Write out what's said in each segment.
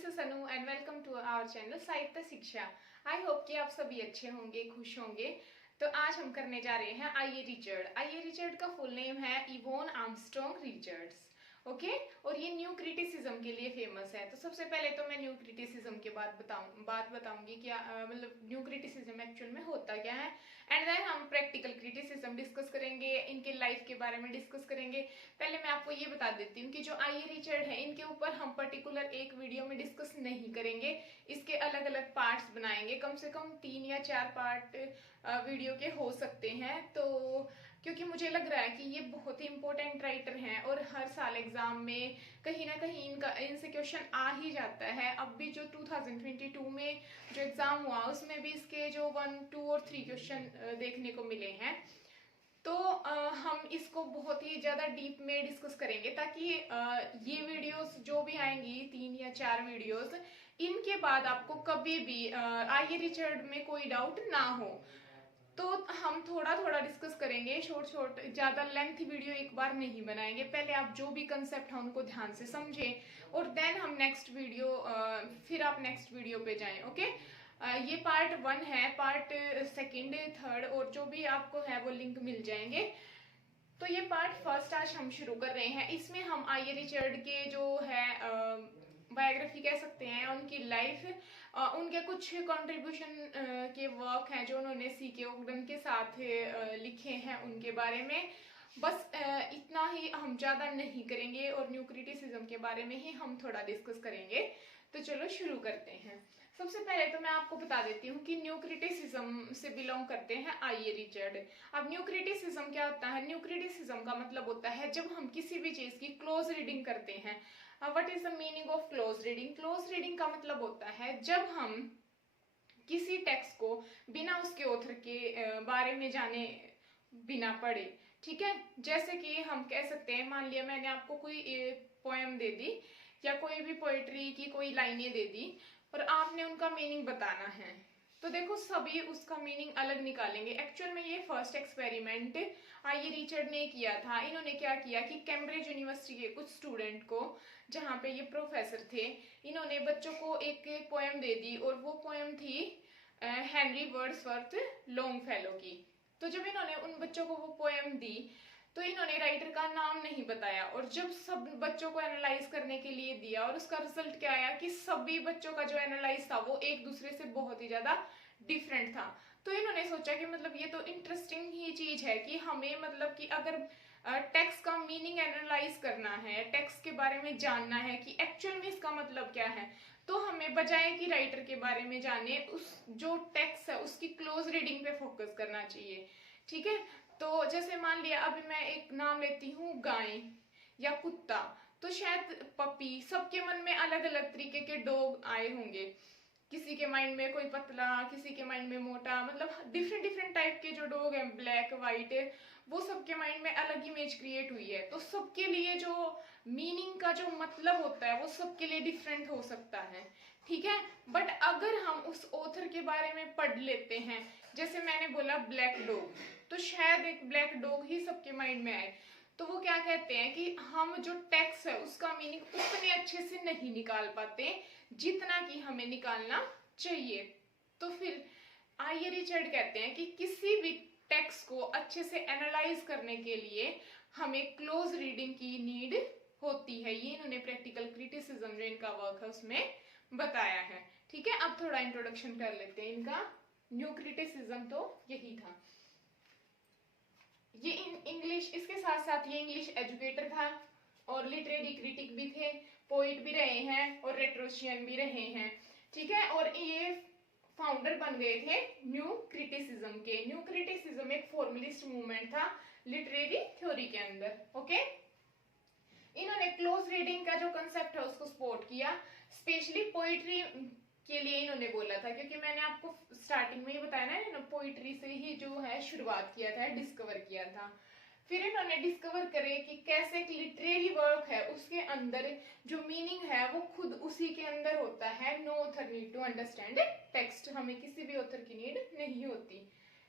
This is Anu and welcome to our channel Sahitya Shiksha. I hope कि आप सभी अच्छे होंगे, खुश होंगे। तो आज हम करने जा रहे हैं आइए रिचर्ड। आइए रिचर्ड का फुल नेम है इवोन आर्मस्ट्रॉन्ग रिचर्ड्स। ओके, और ये न्यू क्रिटिसिज्म के लिए फेमस है। तो सबसे पहले तो मैं न्यू क्रिटिसिज्म के बात बताऊंगी क्या मतलब न्यू क्रिटिसिज्म एक्चुअल में होता क्या है, एंड देन हम प्रैक्टिकल क्रिटिसिज्म डिस्कस करेंगे, इनके लाइफ के बारे में डिस्कस करेंगे। पहले मैं आपको ये बता देती हूँ कि जो आइए रिचर्ड है इनके ऊपर हम पर्टिकुलर एक वीडियो में डिस्कस नहीं करेंगे, इसके अलग अलग पार्ट्स बनाएंगे। कम से कम 3 या 4 पार्ट वीडियो के हो सकते हैं। तो क्योंकि मुझे लग रहा है कि ये बहुत ही इंपॉर्टेंट राइटर हैं और हर साल एग्जाम में कहीं ना कहीं इनसे क्वेश्चन आ ही जाता है। अब भी जो 2022 में जो एग्जाम हुआ उसमें भी इसके जो 1, 2 और 3 क्वेश्चन देखने को मिले हैं। तो हम इसको बहुत ही ज़्यादा डीप में डिस्कस करेंगे ताकि ये वीडियोस जो भी आएंगी 3 या 4 वीडियोस, इनके बाद आपको कभी भी आइए रिचर्ड में कोई डाउट ना हो। तो हम थोड़ा थोड़ा डिस्कस करेंगे, शॉर्ट ज़्यादा लेंथ वीडियो एक बार नहीं बनाएंगे। पहले आप जो भी कंसेप्ट है उनको ध्यान से समझें और देन हम नेक्स्ट वीडियो फिर आप नेक्स्ट वीडियो पे जाएं। ओके, ये पार्ट 1 है, पार्ट 2, 3 और जो भी आपको है वो लिंक मिल जाएंगे। तो ये पार्ट 1 आज हम शुरू कर रहे हैं। इसमें हम आइए रिचर्ड के जो है बायोग्राफी कह सकते हैं, उनकी लाइफ, उनके कुछ कंट्रीब्यूशन के वर्क हैं जो उन्होंने सीके ओगडन के साथ लिखे हैं, उनके बारे में बस इतना ही, हम ज़्यादा नहीं करेंगे और न्यू क्रिटिसिज्म के बारे में ही हम थोड़ा डिस्कस करेंगे। तो चलो शुरू करते हैं। सबसे पहले तो मैं आपको बता देती हूँ कि न्यू क्रिटिसिज्म से बिलोंग करते हैं आइए रिचर्ड। अब न्यू क्रिटिसिज्म क्या होता है? न्यू क्रिटिसिज्म का मतलब होता है जब हम किसी भी चीज़ की क्लोज रीडिंग करते हैं। What is the meaning of close reading? Close reading का मतलब होता है जब हम किसी टेक्स्ट को बिना उसके ऑथर के बारे में जाने बिना पढ़े, ठीक है। जैसे कि हम कह सकते हैं, मान लिया मैंने आपको कोई पोएम दे दी या कोई भी पोएट्री की कोई लाइनें दे दी और आपने उनका मीनिंग बताना है, तो देखो सभी उसका मीनिंग अलग निकालेंगे। एक्चुअल में ये फर्स्ट एक्सपेरिमेंट आइए रिचर्ड ने किया था। इन्होंने क्या किया कि कैम्ब्रिज यूनिवर्सिटी के कुछ स्टूडेंट को, जहाँ पे ये प्रोफेसर थे, इन्होंने बच्चों को एक पोएम दे दी और वो पोएम थी हेनरी वर्ड्सवर्थ लॉन्गफेलो की। तो जब इन्होंने उन बच्चों को वो पोएम दी तो इन्होंने राइटर का नाम नहीं बताया, और जब सब बच्चों को एनालाइज करने के लिए दिया और उसका रिजल्ट क्या आया कि सभी बच्चों का जो एनालाइज था वो एक दूसरे से बहुत ही ज्यादा डिफरेंट था। तो इन्होंने सोचा कि मतलब ये तो इंटरेस्टिंग ही चीज है कि हमें मतलब कि अगर टेक्स्ट का मीनिंग एनालाइज करना है, टेक्स्ट के बारे में जानना है कि एक्चुअल में इसका मतलब क्या है, तो हमें बजाय कि राइटर के बारे में जाने, उस जो टेक्स्ट है उसकी क्लोज रीडिंग पे फोकस करना चाहिए, ठीक है। तो जैसे मान लिया अभी मैं एक नाम लेती हूँ गाय या कुत्ता, तो शायद पपी, सबके मन में अलग अलग तरीके के डॉग आए होंगे। किसी के माइंड में कोई पतला, किसी के माइंड में मोटा, मतलब डिफरेंट डिफरेंट टाइप के जो डॉग हैं, ब्लैक वाइट, वो सबके माइंड में अलग इमेज क्रिएट हुई है। तो सबके लिए जो मीनिंग का जो मतलब होता है वो सबके लिए डिफरेंट हो सकता है, ठीक है। बट अगर हम उस ऑथर के बारे में पढ़ लेते हैं, जैसे मैंने बोला ब्लैक डॉग, तो शायद एक ब्लैक डॉग ही सबके माइंड में आए। तो वो क्या कहते हैं कि हम जो टेक्स्ट है उसका मीनिंग उतने अच्छे से नहीं निकाल पाते जितना कि हमें निकालना चाहिए। तो फिर आइए रिचर्ड कहते हैं कि किसी भी टेक्स्ट को अच्छे से एनालाइज करने के लिए हमें क्लोज रीडिंग की नीड होती है। ये इन्होंने प्रैक्टिकल क्रिटिसिज्म जो इनका वर्क है उसमें बताया है, ठीक है। अब थोड़ा इंट्रोडक्शन कर लेते हैं इनका। न्यू क्रिटिसिज्म तो यही था। ये इंग्लिश, इसके साथ साथ ये इंग्लिश एजुकेटर था और लिटरेरी क्रिटिक भी थे, पोइट भी रहे हैं और रेट्रोशियन भी रहे हैं, ठीक है। और ये फाउंडर बन गए थे न्यू क्रिटिसिज्म के। न्यू क्रिटिसिज्म एक फॉर्मलिस्ट मूवमेंट था लिटरेरी थ्योरी के अंदर। ओके, इन्होंने क्लोज रीडिंग का जो कंसेप्ट है उसको सपोर्ट किया, स्पेशली पोइट्री के लिए इन्होंने बोला था, क्योंकि मैंने आपको स्टार्टिंग में ही बताया ना, पोइट्री से ही जो है शुरुआत किया था, डिस्कवर किया था। फिर इन्होंने डिस्कवर करे कि कैसे एक लिटरेरी वर्क है उसके अंदर जो मीनिंग है वो खुद उसी के अंदर होता है। No author need to understand text, हमें किसी भी ऑथर की नीड नहीं होती।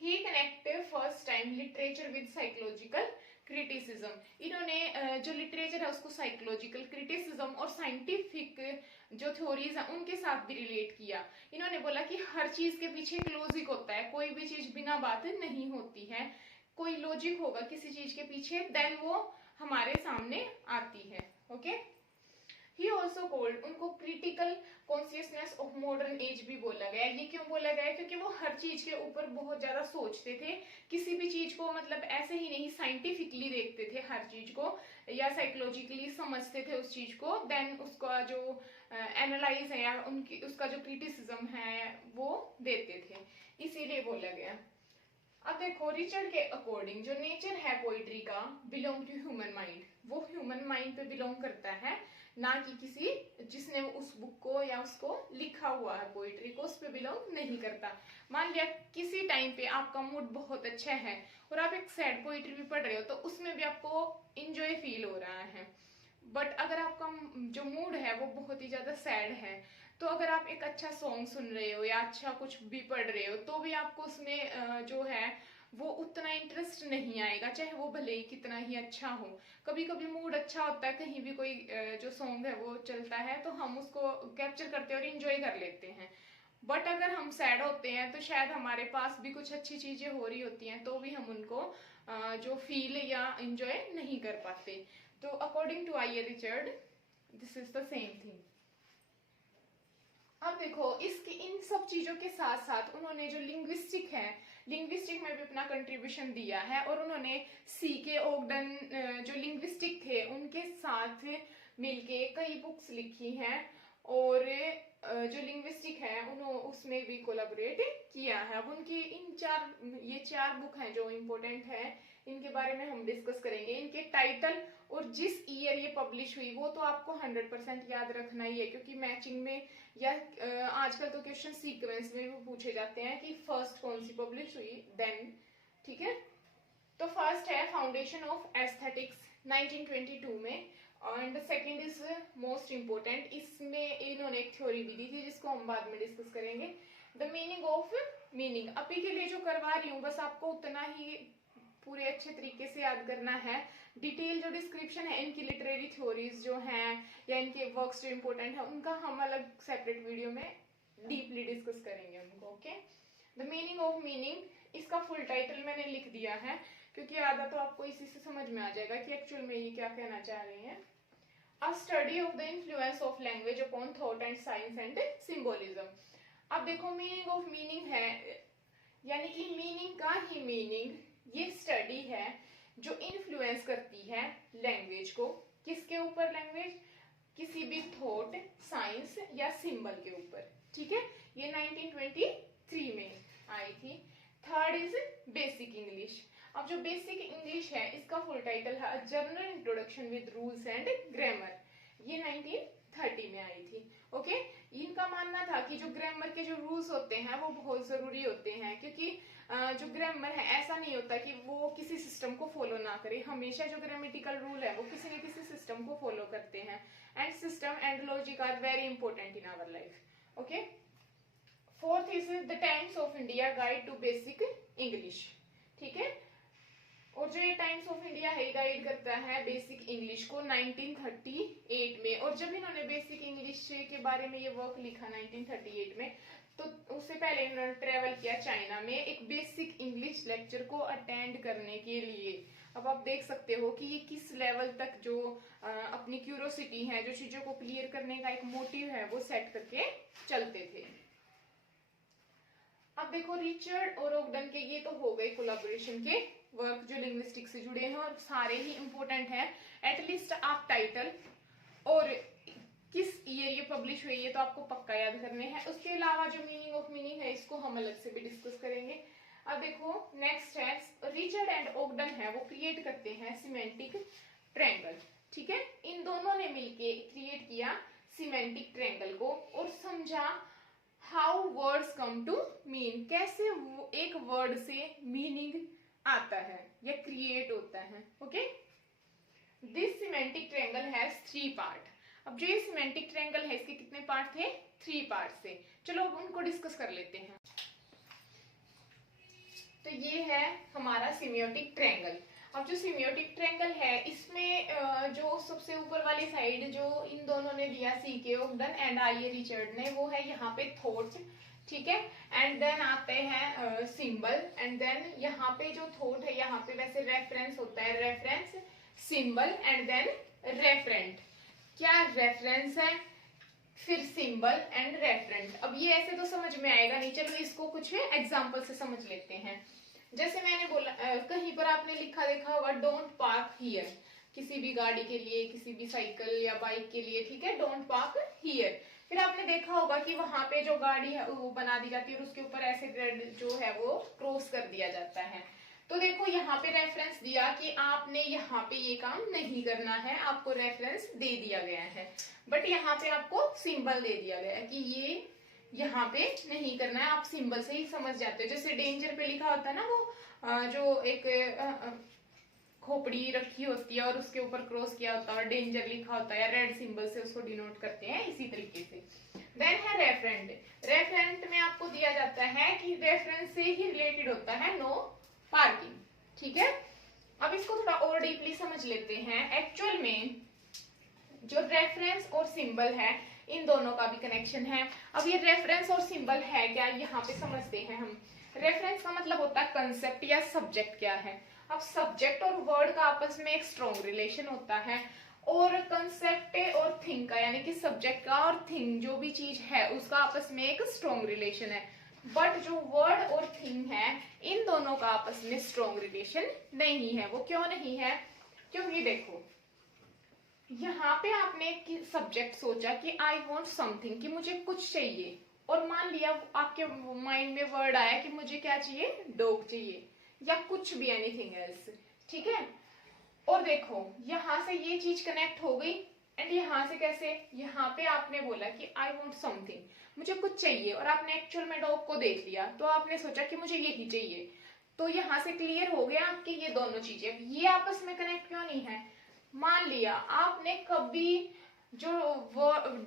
He connected first time literature with psychological criticism. इन्होंने जो लिटरेचर है उसको साइकोलॉजिकल क्रिटिसिज्म और साइंटिफिक जो थ्योरीज है उनके साथ भी रिलेट किया। इन्होंने बोला कि हर चीज के पीछे एक लॉजिक होता है, कोई भी चीज बिना बात नहीं होती है, कोई लॉजिक होगा किसी चीज के पीछे, देन वो हमारे सामने आती है। ओके, ही ऑल्सो कॉल्ड, उनको critical consciousness of modern age भी बोला गया। ये क्यों बोला गया? क्योंकि वो हर चीज के ऊपर बहुत ज्यादा सोचते थे, किसी भी चीज को मतलब ऐसे ही नहीं साइंटिफिकली देखते थे हर चीज को, या साइकोलॉजिकली समझते थे उस चीज को, देन उसका जो एनालाइज है या उनकी उसका जो क्रिटिसिज्म है वो देते थे, इसीलिए बोला गया। अब देखो, रिचर्ड के अकॉर्डिंग जो नेचर है पोइट्री का बिलोंग टू ह्यूमन माइंड, वो ह्यूमन माइंड पे बिलोंग करता है, ना कि किसी जिसने उस बुक को या उसको लिखा हुआ है पोइट्री को, उस पे बिलोंग नहीं करता। मान लिया किसी टाइम पे आपका मूड बहुत अच्छा है और आप एक सैड पोइट्री भी पढ़ रहे हो तो उसमें भी आपको इंजॉय फील हो रहा है, बट अगर आपका जो मूड है वो बहुत ही ज्यादा सैड है, तो अगर आप एक अच्छा सॉन्ग सुन रहे हो या अच्छा कुछ भी पढ़ रहे हो तो भी आपको उसमें जो है वो उतना इंटरेस्ट नहीं आएगा, चाहे वो भले ही कितना ही अच्छा हो। कभी कभी मूड अच्छा होता है, कहीं भी कोई जो सॉन्ग है वो चलता है तो हम उसको कैप्चर करते हैं और इंजॉय कर लेते हैं, बट अगर हम सैड होते हैं तो शायद हमारे पास भी कुछ अच्छी चीजें हो रही होती हैं तो भी हम उनको जो फील या इंजॉय नहीं कर पाते। तो according to I Richard this is the same thing. अब देखो, इसके इन सब चीजों के साथ साथ उन्होंने जो लिंग्विस्टिक है, लिंग्विस्टिक में भी अपना कंट्रीब्यूशन दिया है, और उन्होंने सी के ओगडन जो लिंग्विस्टिक थे उनके साथ मिलके कई बुक्स लिखी हैं, और जो लिंग्विस्टिक है उन्होंने उसमें भी कोलैबोरेट किया है। अब उनकी ये चार बुक हैं जो इम्पोर्टेंट है, इनके बारे में हम डिस्कस करेंगे। इनके टाइटल और जिस ईयर ये पब्लिश हुई वो तो आपको 100% याद रखना ही है, क्योंकि मैचिंग में या आजकल तो क्वेश्चन सीक्वेंस में भी पूछे जाते हैं कि फर्स्ट कौन सी पब्लिश हुई, देन, ठीक है। तो फर्स्ट है फाउंडेशन ऑफ एस्थेटिक्स 1922 में, and second is most important, इसमें इन्होंने एक थ्योरी भी दी थी जिसको हम बाद में डिस्कस करेंगे, द मीनिंग ऑफ मीनिंग। अभी के लिए जो करवा रही हूँ बस आपको उतना ही पूरे अच्छे तरीके से याद करना है। डिटेल जो डिस्क्रिप्शन है इनकी लिटरेरी थ्योरीज जो हैं या इनके वर्क्स जो इम्पोर्टेंट है उनका हम अलग सेपरेट वीडियो में डीपली डिस्कस करेंगे उनको। Okay, the meaning of meaning, इसका फुल टाइटल मैंने लिख दिया है क्योंकि आधा तो आपको इसी से समझ में आ जाएगा कि एक्चुअल में ये क्या कहना चाह रहे हैं। A study of the influence of language upon thought and science and symbolism। अब देखो, मीनिंग ऑफ मीनिंग है यानी कि मीनिंग का ही मीनिंग, ये स्टडी है जो इन्फ्लुएंस करती है लैंग्वेज को। किसके ऊपर? लैंग्वेज किसी भी थॉट, साइंस या सिंबल के ऊपर, ठीक है। ये 1923 में आई थी। Third is basic English. अब जो बेसिक इंग्लिश है इसका फुल टाइटल है general introduction with rules and grammar, ये 1930 में आई थी। ओके, इनका मानना था कि जो ग्रामर के जो रूल्स होते हैं वो बहुत जरूरी होते हैं, क्योंकि जो ग्रामर है ऐसा नहीं होता कि वो किसी सिस्टम को फॉलो ना करे, हमेशा जो ग्रामेटिकल रूल है वो किसी न किसी सिस्टम को फॉलो करते हैं, and system and logic are very important in our life. Okay, fourth is the Times of India guide to basic English, ठीक है। और जो ये टाइम्स ऑफ इंडिया है गाइड करता है बेसिक इंग्लिश को 1938 में, और जब इन्होंने बेसिक इंग्लिश के बारे में ये वर्क लिखा 1938 में, तो उससे पहले इन्होंने ट्रेवल किया चाइना में एक बेसिक इंग्लिश लेक्चर को अटेंड करने के लिए। अब आप देख सकते हो कि ये किस लेवल तक जो अपनी क्यूरोसिटी है, जो चीजों को क्लियर करने का एक मोटिव है वो सेट करके चलते थे। अब देखो, रिचर्ड और ओगडन के ये तो हो गए कोलैबोरेशन के वर्क जो लिंग्विस्टिक से जुड़े हैं और सारे ही इंपॉर्टेंट हैं। एटलीस्ट आप टाइटल और किस ईयर ये पब्लिश हुई है तो आपको पक्का याद करने हैं। उसके अलावा जो मीनिंग ऑफ मीनिंग है इसको हम अलग से भी डिस्कस करेंगे। अब देखो, नेक्स्ट है रिचर्ड एंड ओगडन है वो क्रिएट करते हैं सिमेंटिक ट्रायंगल, ठीक है। इन दोनों ने मिलके क्रिएट किया सिमेंटिक ट्रायंगल को और समझा how words come to mean, कैसे एक वर्ड से मीनिंग आता है या क्रिएट होता है। Okay, this semantic triangle has 3 part. अब जो ये सिमेंटिक ट्रायंगल है इसके कितने पार्ट थे? 3 पार्ट से। चलो अब उनको डिस्कस कर लेते हैं। तो ये है हमारा सिमियोटिक ट्रायंगल। अब जो सिमियोटिक ट्रायंगल है इसमें जो सबसे ऊपर वाली साइड जो इन दोनों ने दिया, सीके ओगडन एंड आईए रिचर्ड ने, वो है यहाँ पे थॉट, ठीक है। एंड देन आते हैं सिंबल, एंड देन यहाँ पे जो थॉट है यहाँ पे वैसे रेफरेंस होता है, reference symbol and then referent. क्या रेफरेंस है, फिर सिंबल एंड रेफरेंट। अब ये ऐसे तो समझ में आएगा नहीं, चलो इसको कुछ एग्जांपल से समझ लेते हैं। जैसे मैंने बोला कहीं पर आपने लिखा देखा होगा डोंट पार्क हियर, किसी भी गाड़ी के लिए, किसी भी साइकिल या बाइक के लिए, ठीक है, डोंट पार्क हियर। फिर आपने देखा होगा कि वहां पे जो गाड़ी है वो बना दी जाती है और उसके ऊपर ऐसे रेड जो है वो क्रॉस कर दिया जाता है। तो देखो यहाँ पे रेफरेंस दिया कि आपने यहाँ पे ये काम नहीं करना है, आपको रेफरेंस दे दिया गया है। बट यहाँ पे आपको सिंबल दे दिया गया है कि ये यहाँ पे नहीं करना है, आप सिंबल से ही समझ जाते हो। जैसे डेंजर पे लिखा होता है ना, वो जो एक खोपड़ी रखी होती है और उसके ऊपर क्रॉस किया होता है, डेंजर लिखा होता है, रेड सिंबल से उसको डिनोट करते हैं, इसी तरीके से। देन है रेफरेंट। रेफरेंट में आपको दिया जाता है कि रेफरेंस से ही रिलेटेड होता है नो पार्किंग, ठीक है। अब इसको थोड़ा और डीपली समझ लेते हैं। एक्चुअल में जो रेफरेंस और सिंबल है इन दोनों का भी कनेक्शन है। अब ये रेफरेंस और सिंबल है क्या, यहाँ पे समझते हैं हम। रेफरेंस का मतलब होता है कंसेप्ट या सब्जेक्ट क्या है। अब सब्जेक्ट और वर्ड का आपस में एक स्ट्रॉन्ग रिलेशन होता है, और कंसेप्ट और थिंग का, यानी कि सब्जेक्ट का और थिंग जो भी चीज है उसका आपस में एक स्ट्रॉन्ग रिलेशन है। बट जो वर्ड और थिंग है इन दोनों का आपस में स्ट्रॉन्ग रिलेशन नहीं है। वो क्यों नहीं है, क्योंकि देखो यहाँ पे आपने सब्जेक्ट सोचा कि आई वॉन्ट समथिंग, कि मुझे कुछ चाहिए, और मान लिया आपके माइंड में वर्ड आया कि मुझे क्या चाहिए, डॉग चाहिए या कुछ भी, एनीथिंग एल्स, ठीक है। और देखो यहाँ से ये चीज कनेक्ट हो गई, एंड यहाँ से कैसे, यहाँ पे आपने बोला कि आई वॉन्ट समथिंग, मुझे कुछ चाहिए, और आपने एक्चुअल में डॉग को देख लिया तो आपने सोचा कि मुझे यही चाहिए। तो यहाँ से क्लियर हो गया कि ये दोनों चीजें ये आपस में कनेक्ट क्यों नहीं है। मान लिया आपने कभी जो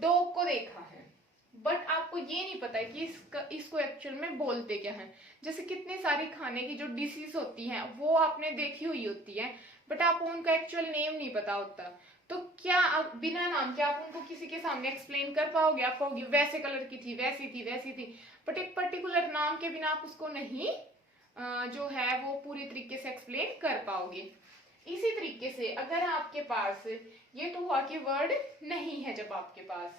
डॉग को देखा है, बट आपको ये नहीं पता है कि इसको एक्चुअल में बोलते क्या है। जैसे कितने सारी खाने की जो डिशेस होती हैं वो आपने देखी हुई होती है, बट आपको उनका एक्चुअल नेम नहीं पता होता। तो क्या आप बिना नाम के आप उनको किसी के सामने एक्सप्लेन कर पाओगे? आप कहोगे वैसे कलर की थी, वैसी थी, वैसी थी, बट एक पर्टिकुलर नाम के बिना आप उसको नहीं जो है वो पूरी तरीके से एक्सप्लेन कर पाओगे। इसी तरीके से अगर आपके पास ये तो हुआ कि वर्ड नहीं है, जब आपके पास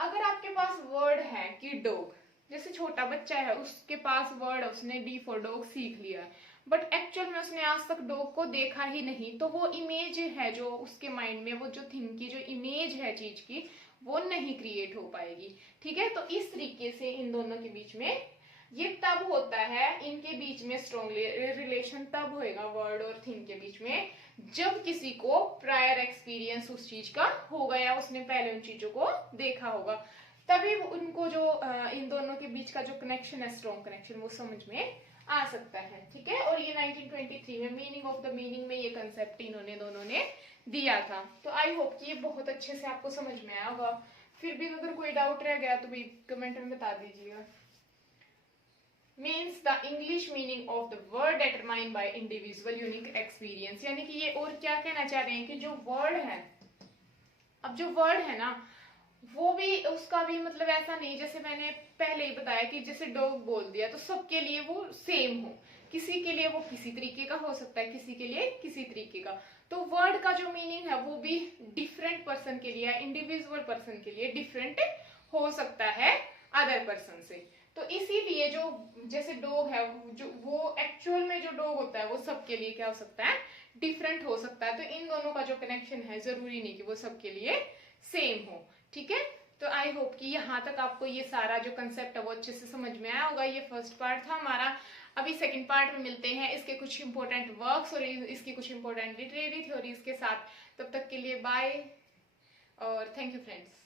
अगर आपके पास वर्ड है कि डॉग, जैसे छोटा बच्चा है उसके पास वर्ड, उसने डी फॉर डॉग सीख लिया, बट एक्चुअल में उसने आज तक डॉग को देखा ही नहीं, तो वो इमेज है जो उसके माइंड में, वो जो थिंग की जो इमेज है चीज की, वो नहीं क्रिएट हो पाएगी, ठीक है। तो इस तरीके से इन दोनों के बीच में ये तब होता है, इनके बीच में स्ट्रॉन्ग रिलेशन तब होएगा वर्ड और थिंग के बीच में, जब किसी को प्रायर एक्सपीरियंस उस चीज का होगा या उसने पहले उन चीजों को देखा होगा, तभी उनको जो इन दोनों के बीच का जो कनेक्शन है, स्ट्रॉन्ग कनेक्शन, वो समझ में आ सकता है, ठीक है। और ये 1923 में मीनिंग ऑफ द मीनिंग में ये कंसेप्ट इन्होंने दोनों ने दिया था। तो आई होप कि ये बहुत अच्छे से आपको समझ में आया होगा। फिर भी अगर कोई डाउट रह गया तो भी कमेंट में बता दीजिएगा। Means the English meaning of the word determined by individual unique experience, यानी कि ये और क्या कहना चाह रहे हैं कि जो वर्ड है, अब जो वर्ड है ना वो भी उसका भी मतलब ऐसा नहीं, जैसे मैंने पहले ही बताया कि जैसे डॉग बोल दिया तो सबके लिए वो सेम हो, किसी के लिए वो किसी तरीके का हो सकता है, किसी के लिए किसी तरीके का। तो वर्ड का जो मीनिंग है वो भी डिफरेंट पर्सन के लिए, इंडिविजुअल पर्सन के लिए डिफरेंट हो सकता है अदर पर्सन से। तो इसीलिए जो जैसे डॉग है जो वो एक्चुअल में जो डॉग होता है वो सबके लिए क्या हो सकता है, डिफरेंट हो सकता है। तो इन दोनों का जो कनेक्शन है जरूरी नहीं कि वो सबके लिए सेम हो, ठीक है। तो आई होप कि यहाँ तक आपको ये सारा जो कंसेप्ट है वो अच्छे से समझ में आया होगा। ये फर्स्ट पार्ट था हमारा। अभी सेकंड पार्ट में मिलते हैं इसके कुछ इंपॉर्टेंट वर्क्स और इसकी कुछ इंपॉर्टेंट लिटरेरी थ्योरीज के साथ। तब तक के लिए बाय और थैंक यू फ्रेंड्स।